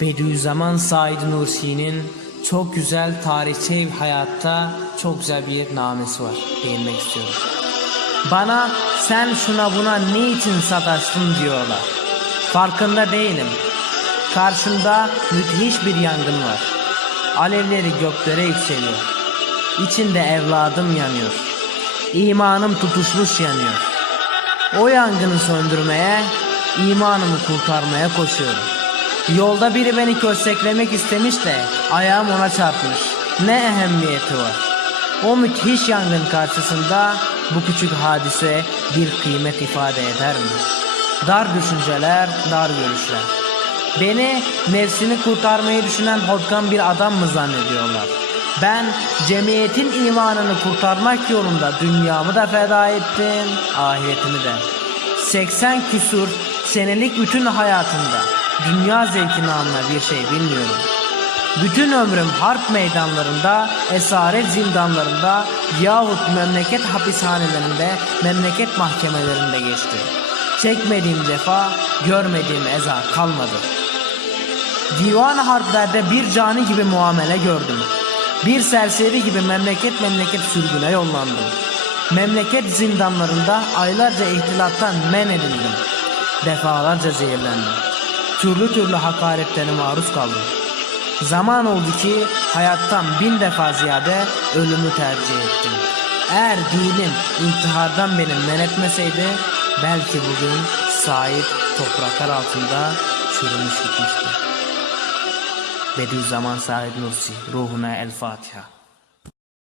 Bediüzzaman Said Nursi'nin çok güzel tarihçe hayatta çok güzel bir namesi var. Değinmek istiyorum. Bana sen şuna buna niçin sataştın diyorlar. Farkında değilim. Karşımda müthiş bir yangın var. Alevleri göklere yükseliyor. İçinde evladım yanıyor. İmanım tutuşmuş yanıyor. O yangını söndürmeye, imanımı kurtarmaya koşuyorum. Yolda biri beni kösteklemek istemiş de ayağım ona çarpmış. Ne ehemmiyeti var? O müthiş yangın karşısında bu küçük hadise bir kıymet ifade eder mi? Dar düşünceler, dar görüşler. Beni nefsini kurtarmayı düşünen hodkan bir adam mı zannediyorlar? Ben cemiyetin imanını kurtarmak yolunda dünyamı da feda ettim, ahiretimi de. 80 küsur senelik bütün hayatımda dünya zevkini anla bir şey bilmiyorum. Bütün ömrüm harp meydanlarında, esaret zindanlarında yahut memleket hapishanelerinde, memleket mahkemelerinde geçti. Çekmediğim cefa, görmediğim eza kalmadı. Divan harplerde bir cani gibi muamele gördüm. Bir serseri gibi memleket memleket sürgüne yollandım. Memleket zindanlarında aylarca ihtilattan men edildim. Defalarca zehirlendim. Türlü türlü hakaretlere maruz kaldım. Zaman oldu ki hayattan bin defa ziyade ölümü tercih ettim. Eğer dinim intihardan beni men etmeseydi belki bugün Said topraklar altında çürümüş gitmişti. Bediüzzaman Said Nursi ruhuna El Fatiha.